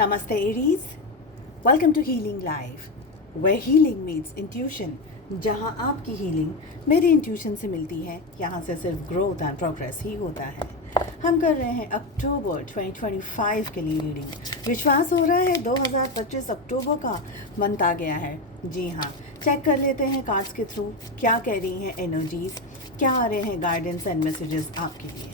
Namaste Aries. Welcome to Healing Life, where healing meets intuition. जहाँ आपकी healing मेरी intuition से मिलती है, यहाँ से सिर्फ ग्रोथ एंड प्रोग्रेस ही होता है। हम कर रहे हैं अक्टूबर 2025 के लिए रीडिंग। विश्वास हो रहा है 2025 अक्टूबर का मंथ आ गया है। जी हाँ, चेक कर लेते हैं कार्ड्स के थ्रू क्या कह रही हैं एनर्जीज, क्या आ रहे हैं गाइडेंस एंड मैसेजेस आपके लिए।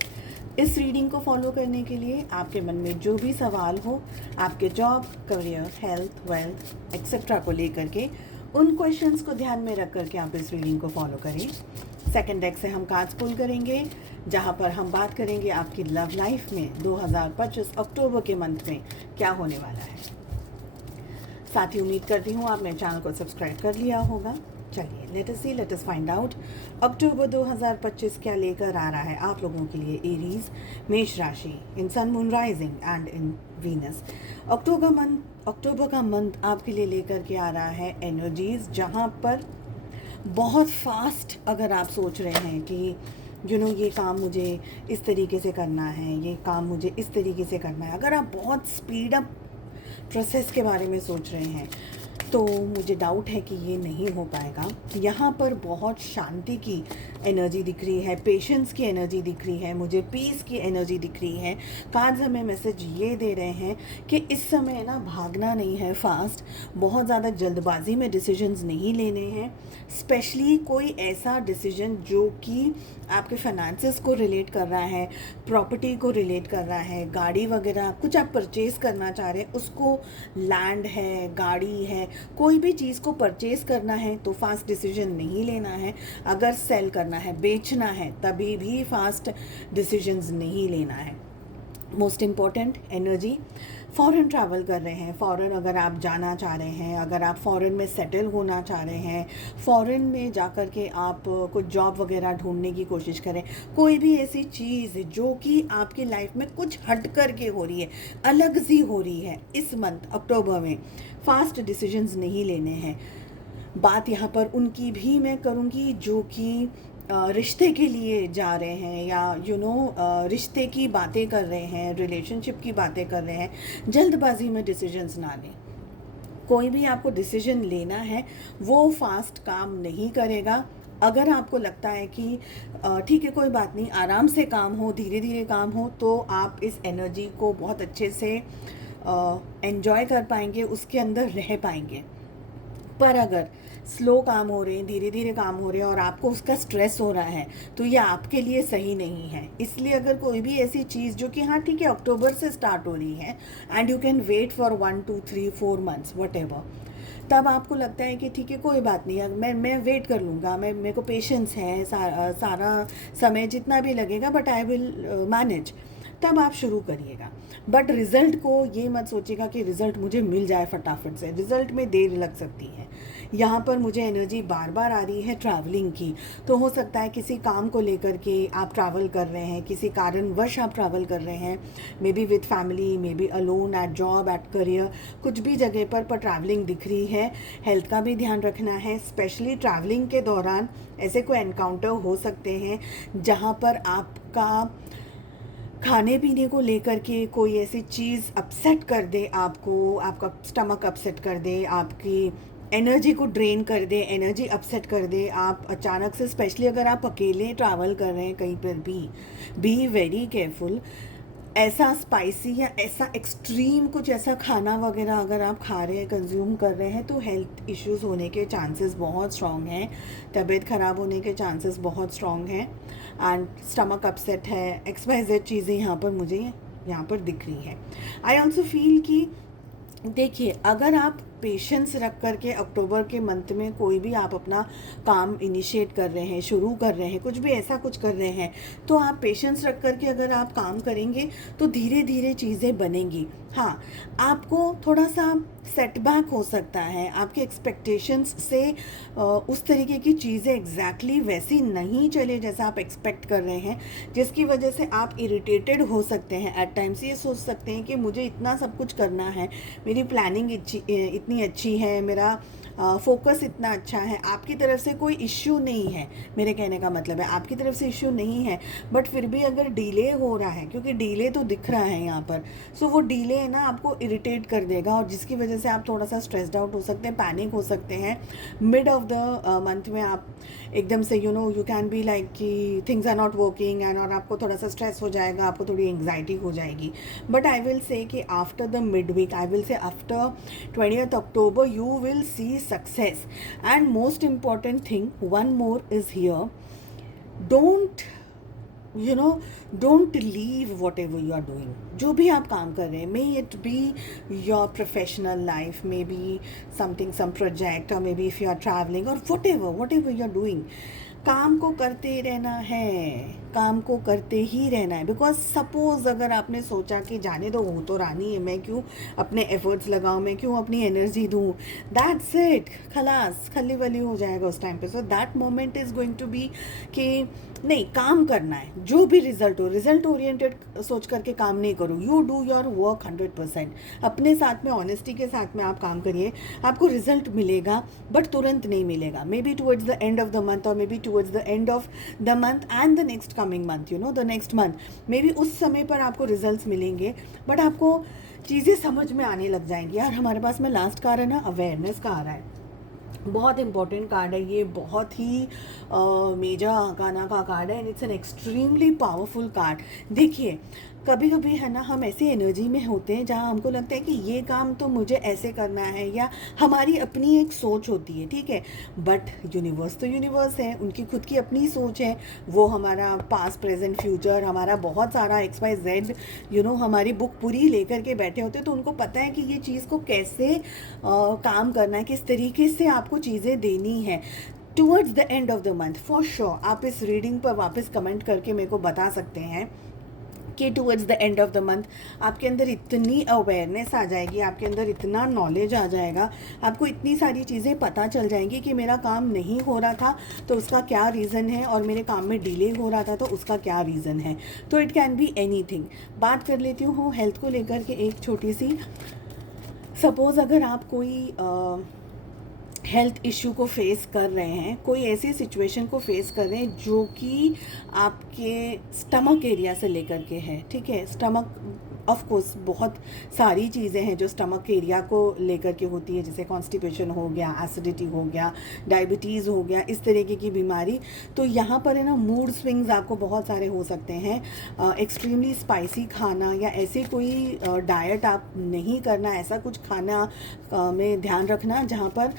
इस रीडिंग को फॉलो करने के लिए आपके मन में जो भी सवाल हो, आपके job, career, health, wealth etcetera को लेकर के, उन क्वेश्चंस को ध्यान में रख करके आप इस रीडिंग को फॉलो करें। सेकंड डेक से हम कार्ड्स पुल करेंगे, जहां पर हम बात करेंगे आपकी लव लाइफ में 2025 अक्टूबर के मंथ में क्या होने वाला है। साथ ही उम्मीद करती हूँ आप मेरे चैनल को सब्सक्राइब कर लिया होगा। चलिए लेट अस फाइंड आउट अक्टूबर 2025 क्या लेकर आ रहा है आप लोगों के लिए एरीज, मेष राशि, in sun moon rising and in Venus. अक्टूबर का मंथ आपके लिए लेकर के आ रहा है एनर्जीज, जहाँ पर बहुत फास्ट अगर आप सोच रहे हैं कि ये काम मुझे इस तरीके से करना है, ये काम मुझे इस तरीके से करना है, अगर आप बहुत स्पीड अप प्रोसेस के बारे में सोच रहे हैं तो मुझे डाउट है कि ये नहीं हो पाएगा। यहाँ पर बहुत शांति की एनर्जी दिख रही है, पेशेंस की एनर्जी दिख रही है, मुझे पीस की एनर्जी दिख रही है। कार्ड्स हमें मैसेज ये दे रहे हैं कि इस समय ना भागना नहीं है फास्ट, बहुत ज़्यादा जल्दबाजी में डिसीजंस नहीं लेने हैं। स्पेशली कोई ऐसा डिसीजन जो कि आपके फाइनेंसेस को रिलेट कर रहा है, प्रॉपर्टी को रिलेट कर रहा है, गाड़ी वगैरह कुछ आप परचेज़ करना चाह रहे हैं, उसको लैंड है, गाड़ी है, कोई भी चीज़ को परचेज़ करना है तो फास्ट डिसीजन नहीं लेना है। अगर सेल करना है, बेचना है, तभी भी फास्ट डिसीजंस नहीं लेना है। Most important energy, foreign travel कर रहे हैं, फॉरेन अगर आप जाना चाह रहे हैं, अगर आप फॉरेन में सेटल होना चाह रहे हैं, फॉरेन में जाकर के आप कुछ जॉब वगैरह ढूंढने की कोशिश करें, कोई भी ऐसी चीज़ जो कि आपकी लाइफ में कुछ हट कर के हो रही है, अलग सी हो रही है, इस मंथ अक्टूबर में फास्ट डिसीजंस नहीं लेने हैं। बात यहाँ पर उनकी भी मैं करूँगी जो कि रिश्ते के लिए जा रहे हैं या रिश्ते की बातें कर रहे हैं, रिलेशनशिप की बातें कर रहे हैं। जल्दबाजी में डिसीजंस ना लें। कोई भी आपको डिसीजन लेना है वो फास्ट काम नहीं करेगा। अगर आपको लगता है कि ठीक है कोई बात नहीं, आराम से काम हो, धीरे धीरे काम हो, तो आप इस एनर्जी को बहुत अच्छे से एंजॉय कर पाएंगे, उसके अंदर रह पाएंगे। पर अगर स्लो काम हो रहे हैं, धीरे धीरे काम हो रहे हैं और आपको उसका स्ट्रेस हो रहा है, तो ये आपके लिए सही नहीं है। इसलिए अगर कोई भी ऐसी चीज़ जो कि हाँ ठीक है अक्टूबर से स्टार्ट हो रही है and you can wait for 1 2 3 4 months whatever, तब आपको लगता है कि ठीक है कोई बात नहीं, मैं वेट कर लूँगा, मेरे को पेशेंस है, सारा समय जितना भी लगेगा बट आई विल मैनेज, तब आप शुरू करिएगा। बट रिज़ल्ट को ये मत सोचिएगा कि रिज़ल्ट मुझे मिल जाए फटाफट से, रिज़ल्ट में देर लग सकती है। यहाँ पर मुझे एनर्जी बार बार आ रही है ट्रैवलिंग की, तो हो सकता है किसी काम को लेकर के आप ट्रैवल कर रहे हैं, किसी कारणवश आप ट्रैवल कर रहे हैं, maybe with family, maybe alone, at job, at career, कुछ भी जगह पर ट्रैवलिंग दिख रही है। हेल्थ का भी ध्यान रखना है। स्पेशली ट्रैवलिंग के दौरान ऐसे कोई एनकाउंटर हो सकते हैं जहाँ पर आपका खाने पीने को लेकर के कोई ऐसी चीज़ अपसेट कर दे, आपका स्टमक अपसेट कर दे, आपकी एनर्जी को ड्रेन कर दे, एनर्जी अपसेट कर दे। आप अचानक से, स्पेशली अगर आप अकेले ट्रैवल कर रहे हैं कहीं पर भी, बी वेरी केयरफुल। ऐसा स्पाइसी या ऐसा एक्सट्रीम कुछ ऐसा खाना वगैरह अगर आप खा रहे हैं, कंज्यूम कर रहे हैं, तो हेल्थ इश्यूज होने के चांसेस बहुत स्ट्रॉन्ग हैं, तबीयत ख़राब होने के चांसेस बहुत स्ट्रॉन्ग हैं एंड स्टमक अपसेट है, XYZ चीज़ें यहाँ पर मुझे यहाँ पर दिख रही हैं। आई ऑल्सो फील कि देखिए, अगर आप पेशेंस रख कर के अक्टूबर के मंथ में कोई भी आप अपना काम इनिशिएट कर रहे हैं, शुरू कर रहे हैं, कुछ भी ऐसा कुछ कर रहे हैं, तो आप पेशेंस रख कर के अगर आप काम करेंगे तो धीरे धीरे चीज़ें बनेंगी। हाँ, आपको थोड़ा सा सेटबैक हो सकता है, आपके एक्सपेक्टेशंस से उस तरीके की चीज़ें एग्जैक्टली वैसी नहीं चले जैसा आप एक्सपेक्ट कर रहे हैं, जिसकी वजह से आप इरिटेटेड हो सकते हैं। एट टाइम्स ये सोच सकते हैं कि मुझे इतना सब कुछ करना है, मेरी प्लानिंग इतनी अच्छी है, मेरा फोकस इतना अच्छा है, आपकी तरफ से कोई इश्यू नहीं है, मेरे कहने का मतलब है आपकी तरफ से इश्यू नहीं है, बट फिर भी अगर डिले हो रहा है, क्योंकि डिले तो दिख रहा है यहाँ पर, सो वो डिले है ना आपको इरिटेट कर देगा, और जिसकी वजह से आप थोड़ा सा स्ट्रेस्ड आउट हो सकते हैं, पैनिक हो सकते हैं। मिड ऑफ द मंथ में आप एकदम से यू कैन बी लाइक कि things are not working and, और आपको थोड़ा सा स्ट्रेस हो जाएगा, आपको थोड़ी एंग्जाइटी हो जाएगी। बट आई विल से कि after the mid week, I will say after 20th October, you will see success. And most important thing, one more is here, don't don't leave whatever you are doing. जो भी आप काम कर रहे हैं, may it be your professional life, may be something, some project, और may be if you are travelling, और whatever you are doing, काम को करते रहना है, काम को करते ही रहना है। बिकॉज सपोज अगर आपने सोचा कि जाने दो, वो तो रानी है, मैं क्यों अपने एफर्ट्स लगाऊं, मैं क्यों अपनी एनर्जी दूं, दैट्स इट, खलास खली वली हो जाएगा उस टाइम पे। So that moment is going to be कि नहीं, काम करना है, जो भी रिजल्ट हो, रिजल्ट ओरिएंटेड सोच करके काम नहीं करो, यू डू योर वर्क 100%, अपने साथ में ऑनेस्टी के साथ में आप काम करिए, आपको रिजल्ट मिलेगा, बट तुरंत नहीं मिलेगा, may be towards the end of the month, और may be towards the end of the month and the next coming month, the next month, may be उस समय पर आपको रिजल्ट्स मिलेंगे, बट आपको चीज़ें समझ में आने लग जाएंगी। यार हमारे पास में लास्ट कार्ड है ना, अवेयरनेस का आ रहा है, बहुत इंपॉर्टेंट कार्ड है ये, बहुत ही मेजर आर्काना का कार्ड है, and it's an extremely powerful card. देखिए, कभी कभी है ना, हम ऐसी एनर्जी में होते हैं जहाँ हमको लगता है कि ये काम तो मुझे ऐसे करना है, या हमारी अपनी एक सोच होती है, ठीक है, बट यूनिवर्स तो यूनिवर्स है, उनकी खुद की अपनी सोच है, वो हमारा पास्ट प्रेजेंट फ्यूचर, हमारा बहुत सारा XYZ हमारी बुक पूरी लेकर के बैठे होते हैं, तो उनको पता है कि ये चीज़ को कैसे काम करना है, किस तरीके से आपको चीज़ें देनी है towards the end of the month. For sure आप इस रीडिंग पर वापस कमेंट करके मेरे को बता सकते हैं कि towards the end of the month आपके अंदर इतनी अवेयरनेस आ जाएगी, आपके अंदर इतना नॉलेज आ जाएगा, आपको इतनी सारी चीज़ें पता चल जाएंगी कि मेरा काम नहीं हो रहा था तो उसका क्या रीज़न है, और मेरे काम में डिले हो रहा था तो उसका क्या रीज़न है। तो इट कैन बी एनीथिंग। बात कर लेती हूँ हेल्थ को लेकर के एक छोटी सी। सपोज़ अगर आप कोई हेल्थ इशू को फेस कर रहे हैं, कोई ऐसी सिचुएशन को फेस कर रहे हैं जो कि आपके स्टमक एरिया से लेकर के है, ठीक है, स्टमक ऑफ कोर्स बहुत सारी चीज़ें हैं जो स्टमक एरिया को लेकर के होती है, जैसे कॉन्स्टिपेशन हो गया, एसिडिटी हो गया, डायबिटीज़ हो गया, इस तरीके की बीमारी। तो यहाँ पर है ना, मूड स्विंग्स आपको बहुत सारे हो सकते हैं, एक्सट्रीमली स्पाइसी खाना, या ऐसी कोई डाइट आप नहीं करना, ऐसा कुछ खाना में ध्यान रखना जहाँ पर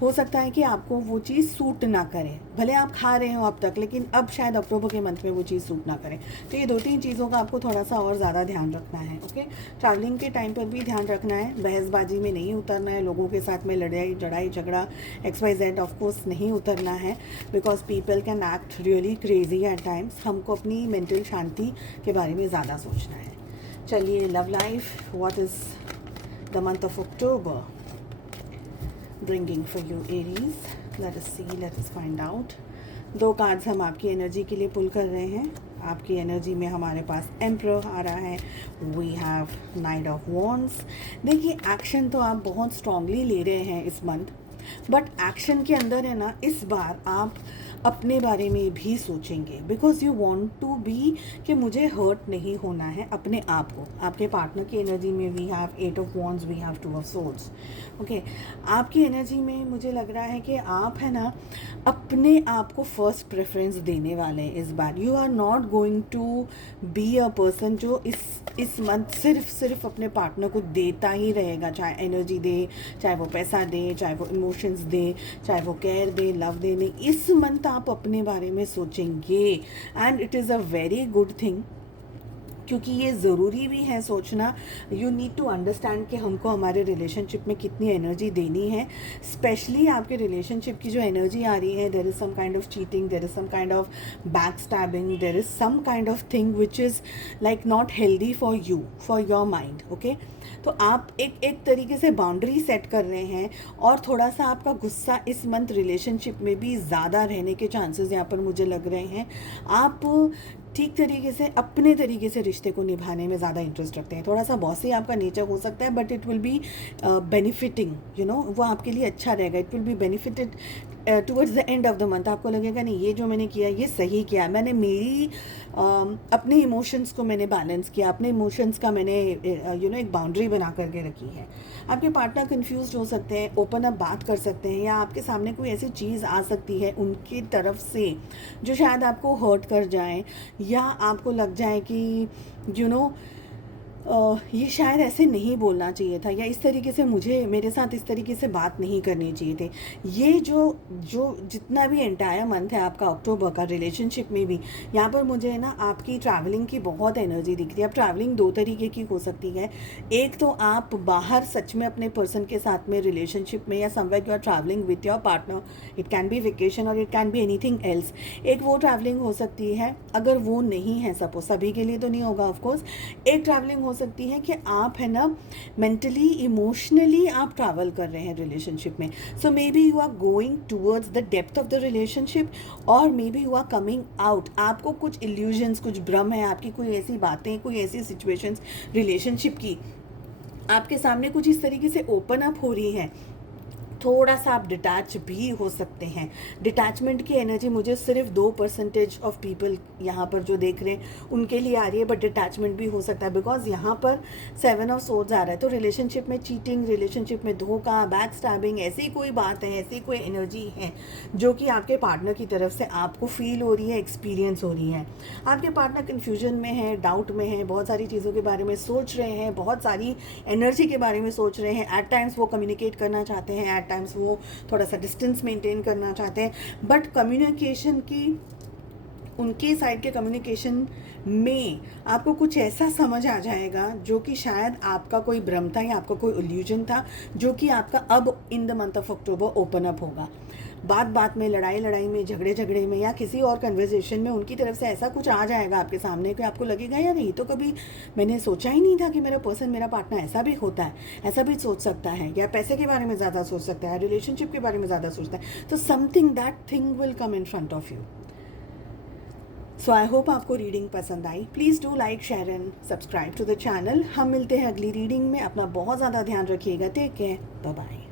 हो सकता है कि आपको वो चीज़ सूट ना करे, भले आप खा रहे हो अब तक, लेकिन अब शायद अक्टूबर के मंथ में वो चीज़ सूट ना करे। तो ये 2-3 चीज़ों का आपको थोड़ा सा और ज़्यादा ध्यान रखना है। ओके, ट्रैवलिंग के टाइम पर भी ध्यान रखना है, बहसबाजी में नहीं उतरना है, लोगों के साथ में लड़ाई झगड़ा XYZ ऑफ कोर्स नहीं उतरना है, because people can act really crazy at times. हमको अपनी मेंटल शांति के बारे में ज़्यादा सोचना है। चलिए, love life, what is the month of October bringing for you, Aries? Let us see, let us find out. 2 cards हम आपकी एनर्जी के लिए पुल कर रहे हैं। आपकी एनर्जी में हमारे पास एम्परर आ रहा है, we have knight of wands. देखिए, एक्शन तो आप बहुत स्ट्रांगली ले रहे हैं इस मंथ, बट एक्शन के अंदर है ना, इस बार आप अपने बारे में भी सोचेंगे, because you want to be कि मुझे हर्ट नहीं होना है अपने आप को। आपके पार्टनर की एनर्जी में we have 8 of wands, we have 2 of swords. Okay, आपकी एनर्जी में मुझे लग रहा है कि आप है ना, अपने आप को फर्स्ट प्रेफरेंस देने वाले हैं इस बार। You are not going to be a person जो इस मंथ सिर्फ अपने पार्टनर को देता ही रहेगा, चाहे एनर्जी दे, चाहे वो पैसा दे, चाहे वो इमोशंस दे, चाहे वो केयर दे, लव दे। नहीं, इस मंथ आप अपने बारे में सोचेंगे, and it is a very good thing, क्योंकि ये ज़रूरी भी है सोचना। यू नीड टू अंडरस्टैंड कि हमको हमारे रिलेशनशिप में कितनी एनर्जी देनी है। स्पेशली आपके रिलेशनशिप की जो एनर्जी आ रही है, there is some kind of cheating, there is some kind of back stabbing, there is some kind of thing which is like not healthy for you, for your mind. Okay, तो आप एक तरीके से boundary set कर रहे हैं, और थोड़ा सा आपका गुस्सा इस मंथ रिलेशनशिप में भी ज़्यादा रहने के चांसेस यहाँ पर मुझे लग रहे हैं। आप ठीक तरीके से अपने तरीके से रिश्ते को निभाने में ज़्यादा इंटरेस्ट रखते हैं। थोड़ा सा बॉसी आपका नेचर हो सकता है, but it will be benefiting, वो आपके लिए अच्छा रहेगा। It will be benefited towards the end of the month. आपको लगेगा नहीं, ये जो मैंने किया ये सही किया, मैंने मेरी अपने इमोशंस को मैंने बैलेंस किया, अपने इमोशंस का मैंने एक बाउंड्री बना करके रखी है। आपके पार्टनर कंफ्यूज हो सकते हैं, ओपन अप बात कर सकते हैं, या आपके सामने कोई ऐसी चीज़ आ सकती है उनकी तरफ से जो शायद आपको हर्ट कर जाए, या आपको लग जाए कि ये शायद ऐसे नहीं बोलना चाहिए था, या इस तरीके से मेरे साथ इस तरीके से बात नहीं करनी चाहिए थे। ये जो जो जितना भी एंटायर मंथ है आपका अक्टूबर का, रिलेशनशिप में भी यहाँ पर मुझे ना आपकी ट्रैवलिंग की बहुत एनर्जी दिख रही है। अब ट्रैवलिंग दो तरीके की हो सकती है। एक तो आप बाहर सच में अपने पर्सन के साथ में रिलेशनशिप में, या somewhere you are travelling with your partner, it can be vacation और it can be anything else. एक वो ट्रैवलिंग हो सकती है, अगर वो नहीं है, सपोज सभी के लिए तो नहीं होगा ऑफकोर्स, एक ट्रैवलिंग हो सकती है कि आप है ना मेंटली इमोशनली आप ट्रैवल कर रहे हैं रिलेशनशिप में। So may be you are going towards the depth of the relationship, और may be you are coming out. आपको कुछ इल्यूजन्स, कुछ भ्रम है, आपकी कोई ऐसी बातें, कोई ऐसी सिचुएशंस रिलेशनशिप की आपके सामने कुछ इस तरीके से ओपन अप हो रही हैं। थोड़ा सा आप डिटैच भी हो सकते हैं। डिटैचमेंट की एनर्जी मुझे सिर्फ 2% ऑफ पीपल यहाँ पर जो देख रहे हैं उनके लिए आ रही है, बट डिटैचमेंट भी हो सकता है, बिकॉज यहाँ पर 7 ऑफ सोर्ड्स आ रहा है। तो रिलेशनशिप में चीटिंग, रिलेशनशिप में धोखा, बैक स्टैबिंग, ऐसी कोई बात है, ऐसी कोई एनर्जी है जो कि आपके पार्टनर की तरफ से आपको फील हो रही है, एक्सपीरियंस हो रही है। आपके पार्टनर कन्फ्यूजन में है, डाउट में है, बहुत सारी चीज़ों के बारे में सोच रहे हैं, बहुत सारी एनर्जी के बारे में सोच रहे हैं। एट टाइम्स वो कम्युनिकेट करना चाहते हैं, एट टाइम्स वो थोड़ा सा डिस्टेंस मेंटेन करना चाहते हैं, बट कम्युनिकेशन की, उनके साइड के कम्युनिकेशन में आपको कुछ ऐसा समझ आ जाएगा जो कि शायद आपका कोई भ्रम था या आपका कोई इल्यूजन था, जो कि आपका अब in the month of October open up होगा। बात बात में, लड़ाई में, झगड़े में, या किसी और कन्वर्सेशन में उनकी तरफ से ऐसा कुछ आ जाएगा आपके सामने कि आपको लगेगा यार ये तो कभी मैंने सोचा ही नहीं था कि मेरा पर्सन, मेरा पार्टनर ऐसा भी होता है, ऐसा भी सोच सकता है, या पैसे के बारे में ज़्यादा सोच सकता है, रिलेशनशिप के बारे में ज़्यादा सोचता है। तो something that thing will come in front of you. So I hope आपको रीडिंग पसंद आई। Please do like, share and subscribe to the channel. हम मिलते हैं अगली रीडिंग में। अपना बहुत ज़्यादा ध्यान रखिएगा। Take care, bye bye.